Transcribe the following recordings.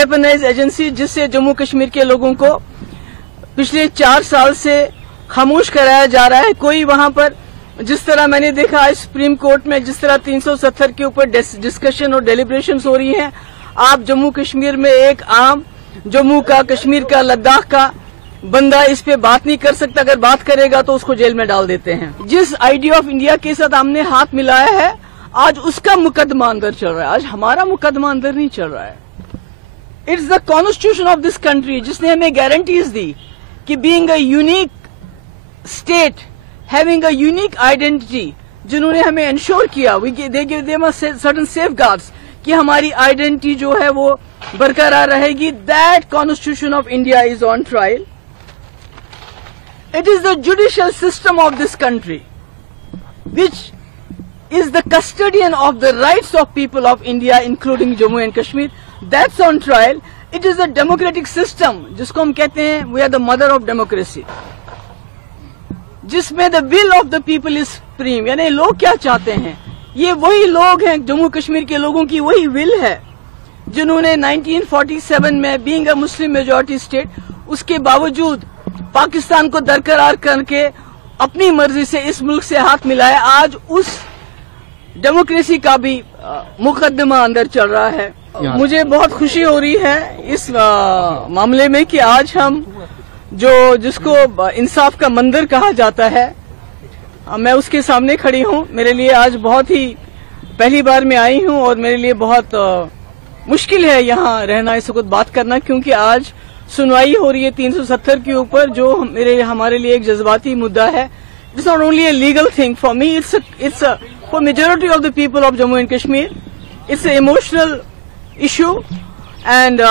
Weaponise agency जिससे जम्मू कश्मीर के लोगों को पिछले 4 साल से खामोश कराया जा रहा है। कोई वहां पर जिस तरह मैंने देखा आज सुप्रीम कोर्ट में जिस तरह 370 के ऊपर डिस्कशन और डेलिब्रेशंस हो रही हैं, आप जम्मू कश्मीर में एक आम जम्मू का, कश्मीर का, लद्दाख का बंदा इस पे बात नहीं कर सकता। अगर बात करेगा तो उसको जेल में डाल देते हैं। जिस आइडिया ऑफ इंडिया के साथ हमने हाथ मिलाया है, आज उसका मुकदमा अंदर चल रहा है, आज हमारा मुकदमा अंदर नहीं चल रहा है। It's the constitution of this country जिसने हमें गारंटीज दी कि being a unique state, having a unique identity, जिन्होंने हमें इंश्योर किया they give them certain safeguards कि हमारी आइडेंटिटी जो है वो बरकरार रहेगी। That constitution of India is on trial. It is the judicial system of this country which is the custodian of the rights of people of India, including Jammu and Kashmir. That's on trial. It is a democratic system जिसको हम कहते हैं we are the mother of democracy, जिसमें the will of the people is supreme। यानी लोग क्या चाहते हैं, ये वही लोग हैं, जम्मू कश्मीर के लोगों की वही will है जिन्होंने 1947 में being a Muslim majority state उसके बावजूद पाकिस्तान को दरकरार करके अपनी मर्जी से इस मुल्क से हाथ मिलाया। आज उस डेमोक्रेसी का भी मुकदमा अंदर चल रहा है। मुझे बहुत खुशी हो रही है इस मामले में कि आज हम जिसको इंसाफ का मंदिर कहा जाता है, मैं उसके सामने खड़ी हूँ। मेरे लिए आज बहुत ही पहली बार मैं आई हूँ और मेरे लिए बहुत मुश्किल है यहाँ रहना, इस वक्त बात करना, क्योंकि आज सुनवाई हो रही है 370 के ऊपर, जो हमारे लिए एक जज्बाती मुद्दा है। It's not only a legal thing for me, it's for majority of the people of Jammu and Kashmir, it's a emotional issue. And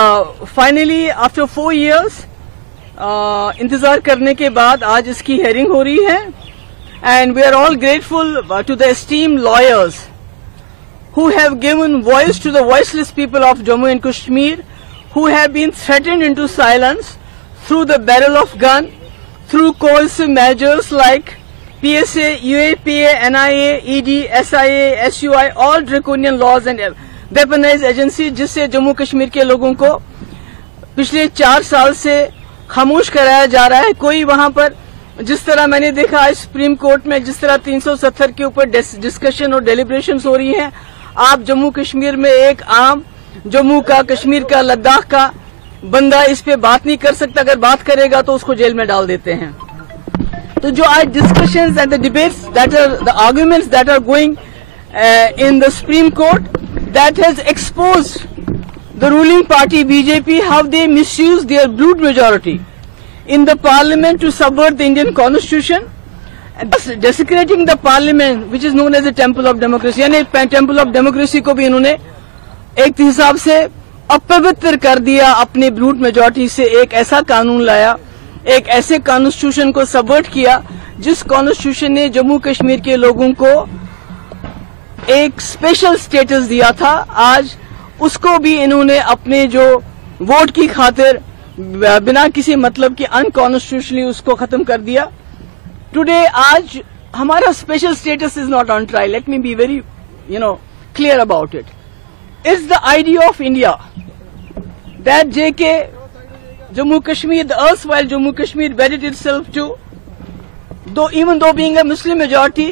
finally after 4 years इंतजार करने के बाद आज इसकी हेयरिंग हो रही है। And we are all grateful to the esteemed lawyers who have given voice to the voiceless people of Jammu and Kashmir, who have been threatened into silence through the barrel of gun, through coercive measures like PSA, UAPA, NIA, ED, SIA, SUI, all draconian laws and weaponized agencies जिससे जम्मू कश्मीर के लोगों को पिछले 4 साल से खामोश कराया जा रहा है। कोई वहां पर जिस तरह मैंने देखा आज सुप्रीम कोर्ट में जिस तरह 370 के ऊपर डिस्कशन और डेलिब्रेशंस हो रही हैं, आप जम्मू कश्मीर में एक आम जम्मू का, कश्मीर का, लद्दाख का बंदा इस पे बात नहीं कर सकता। अगर बात करेगा तो उसको जेल में डाल देते हैं। तो जो आज discussions and the debates that are the arguments that are going in the supreme court, that has exposed the ruling party BJP how they misuse their brute majority in the parliament to subvert the Indian constitution, desecrating the parliament which is known as the temple of democracy। यानी temple of democracy को भी इन्होंने एक हिसाब से अपवित्र कर दिया। अपने ब्रूट मेजॉरिटी से एक ऐसा कानून लाया, एक ऐसे कॉन्स्टिट्यूशन को सबवर्ट किया जिस कॉन्स्टिट्यूशन ने जम्मू कश्मीर के लोगों को एक स्पेशल स्टेटस दिया था। आज उसको भी इन्होंने अपने जो वोट की खातिर बिना किसी मतलब के अनकॉन्स्टिट्यूशनली उसको खत्म कर दिया। टुडे आज हमारा special status is not on trial. Let me be very clear about it. It's the idea of India that JK Jammu Kashmir, the erstwhile Jammu Kashmir wedded itself to, though even though being a Muslim majority,